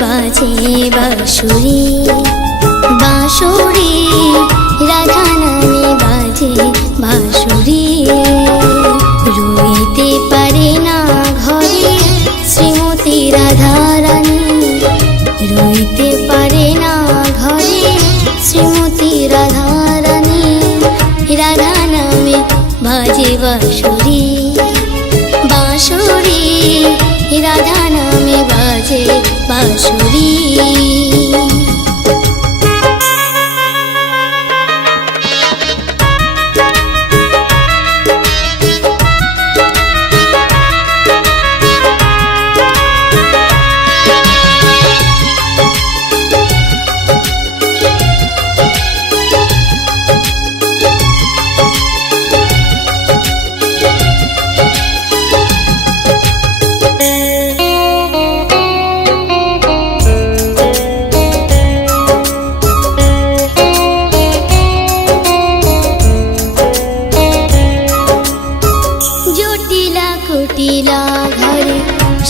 বাজে বাঁশুরি, বাঁশুরি রাধা নামে বাজে বাঁশুরি। রইতে পারে না ঘরে শ্রীমতী রাধারানী, রইতে পারে না ঘরে শ্রীমতী রাধারানী। রাধা নামে বাজে বাঁশুরি, বাঁশুরি রাধা নামে বাজে বাঁশুরি। কুটিলা ঘরে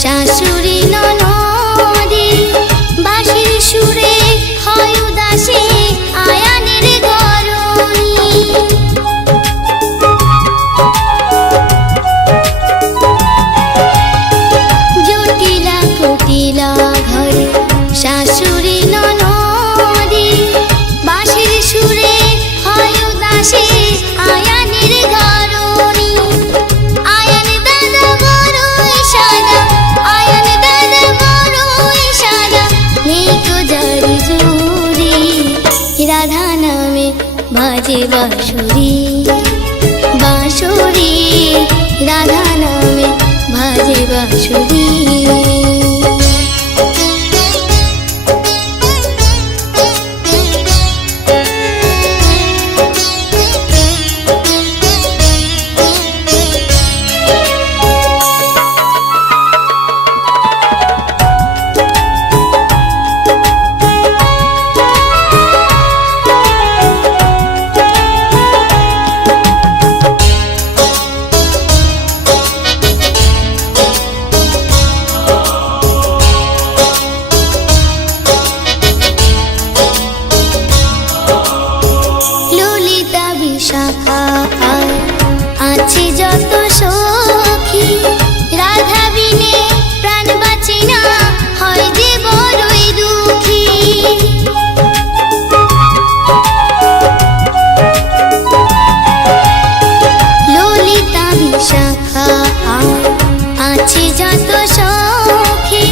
শাশুড়ি ননদে, বাঁশির সুরে হয় উদাসে আয়ানের ঘরণী। জটিলা কুটিলা ঘরে শাশুড়ি ননদে, বাঁশির সুরে হয় উদাসে আয়ানের ঘরণী। রাধা নামে বাজে বাঁশুরি, বাঁশুরি রাধা নামে বাজে বাঁশুরি। আছে যত সখী রাধা বিনে প্রাণ বাঁচে না, হয় যে বড়ই দুঃখী। ললিতা বিশাখা আছে যত সখী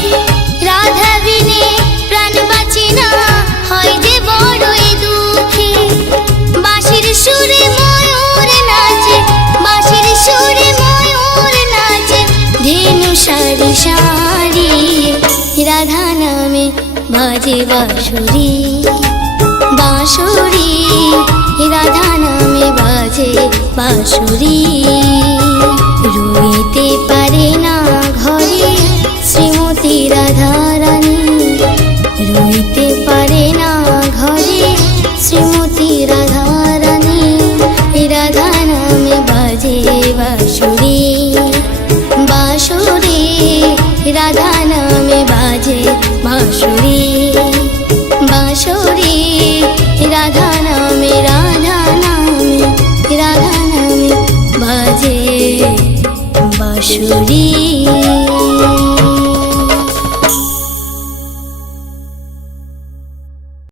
রাধা বিনে প্রাণ বাঁচে না, হয় যে বড়ই দুঃখী। বাঁশির সুরে ময়ূর নাচে, বাঁশির সুরে ময়ূর নাচে ধেনু সারি সারি। রাধা নামে বাজে বাঁশুরি, বাঁশুরি রাধা নামে বাজে বাঁশুরি। রইতে পারে না ঘরে শ্রীমতী রাধারানী, রইতে পারে না ঘরে শ্রীমতী রাধারানী। রাধা নামে বাজে বাঁশুরি, বাঁশুরি রাধা নামে বাজে বাঁশুরি, বাঁশুরি রাধা নামে, রাধা নামে, রাধা নামে বাজে বাঁশুরি।